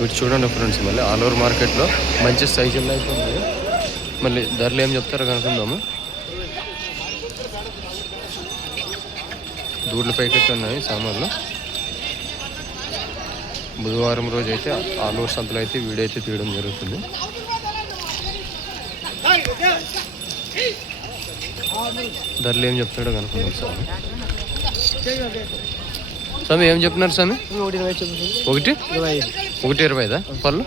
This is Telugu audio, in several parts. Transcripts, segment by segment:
వీటి చూడండి ఫ్రెండ్స్ మళ్ళీ ఆల్ ఓవర్ మార్కెట్లో మంచి సైజుల్లో అయితే ఉన్నాయి మళ్ళీ ధరలు ఏం చెప్తారో కనుక్కుందాము. దూడ్ల పైకైతే ఉన్నాయి సామాన్లు. బుధవారం రోజు అయితే ఆల్ ఓవర్ సంతలో అయితే వీడైతే అయితే తీయడం జరుగుతుంది. ధరలు ఏం చెప్తాడో కనుక్కుందాం సార్. స్వామి ఏం చెప్తున్నారు స్వామి? ఒకటి ఒకటి? ఇరవై ఐదు. పళ్ళు?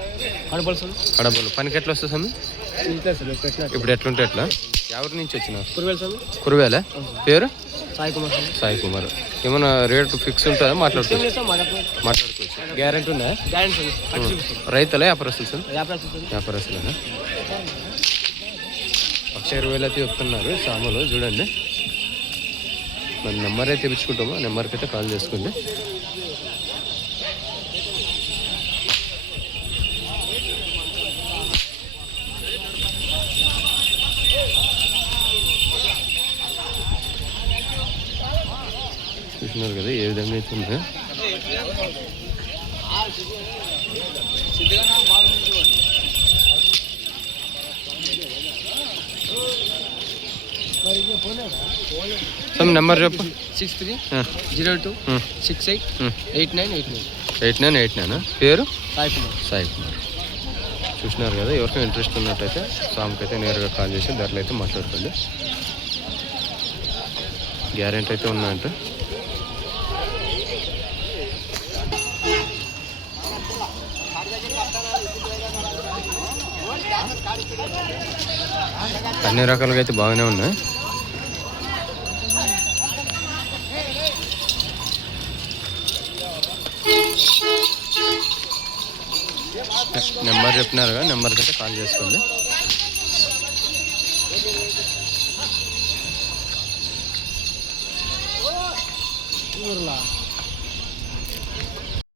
కడపలు పనికి ఎట్లా వస్తుంది స్వామి? ఇప్పుడు ఎట్లుంటే ఎట్లా? ఎవరి నుంచి వచ్చినారు? కురువేలు పేరు? సాయి కుమార్ సార్ సాయి కుమార్. ఏమైనా రేటు ఫిక్స్ ఉంటుందా? మాట్లాడుకోవచ్చు మాట్లాడుతున్నాం మాట్లాడుకోవచ్చు గ్యారెంటీ ఉందా? రైతులే వ్యాపారస్తులు సార్ వ్యాపారం సార్ వ్యాపారస్తులేనా? లక్ష ఇరవై వేలు అయితే చెప్తున్నారు. సామాన్లు చూడండి. మన నెంబర్ అయితే తెప్పించుకుంటామో నెంబర్కి అయితే కాల్ చేసుకోండి. చూస్తున్నారు కదా ఏ విధంగా అయితే నెంబర్ చెప్పు. Six three zero two six eight eight nine eight nine. Eight nine eight nine? పేరు? సాయి కుమార్ సాయి కుమార్ చూసినారు కదా ఎవరికైనా ఇంట్రెస్ట్ ఉన్నట్టయితే సామ్కి అయితే నేరుగా కాల్ చేసి ధరలు అయితే మాట్లాడుకోండి. గ్యారెంటీ అయితే ఉన్నాయంట అన్ని రకాలుగా అయితే బాగానే ఉన్నాయి. నెంబర్ చెప్పినారు కదా నెంబర్కి అయితే కాల్ చేసుకోండి ఊర్లా?